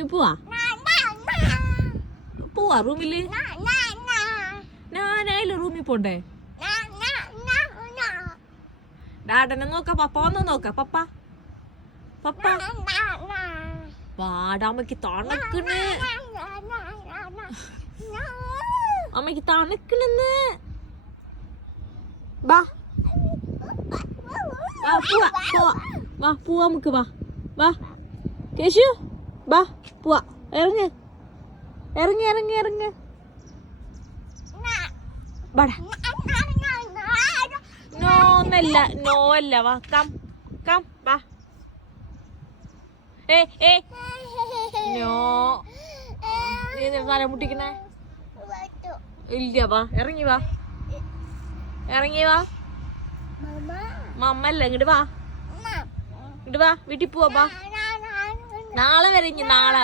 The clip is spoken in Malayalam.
റൂമിൽ പോവാ പോവാ റൂമില് ഞാനായില്ല റൂമിൽ പോണ്ടേ ഡാഡനെ നോക്ക പപ്പ വന്ന് നോക്ക പപ്പ പപ്പ പാടമ്മക്ക് തണുക്കണ് അമ്മക്ക് തണുക്കണെന്ന് വാ പോവാ പോവാ വാ പോവാ നമുക്ക് വാ വാ കേശു വാ പോവാ ഇറങ്ങ് ഇറങ്ങി ഇറങ്ങി ഇറങ്ങ് വാടാ നോ എന്നല്ല നോ അല്ല വാ കം കം വാ ഏ നോ തല മുട്ടിക്കണേ ഇല്ല വാ ഇറങ്ങി വാ ഇറങ്ങി വാ മമ്മല്ല ഇങ്ങോട്ട് വാ ഇങ്ങോട്ട് വാ വീട്ടിൽ പോവാ നാളെ വരെ നാളെ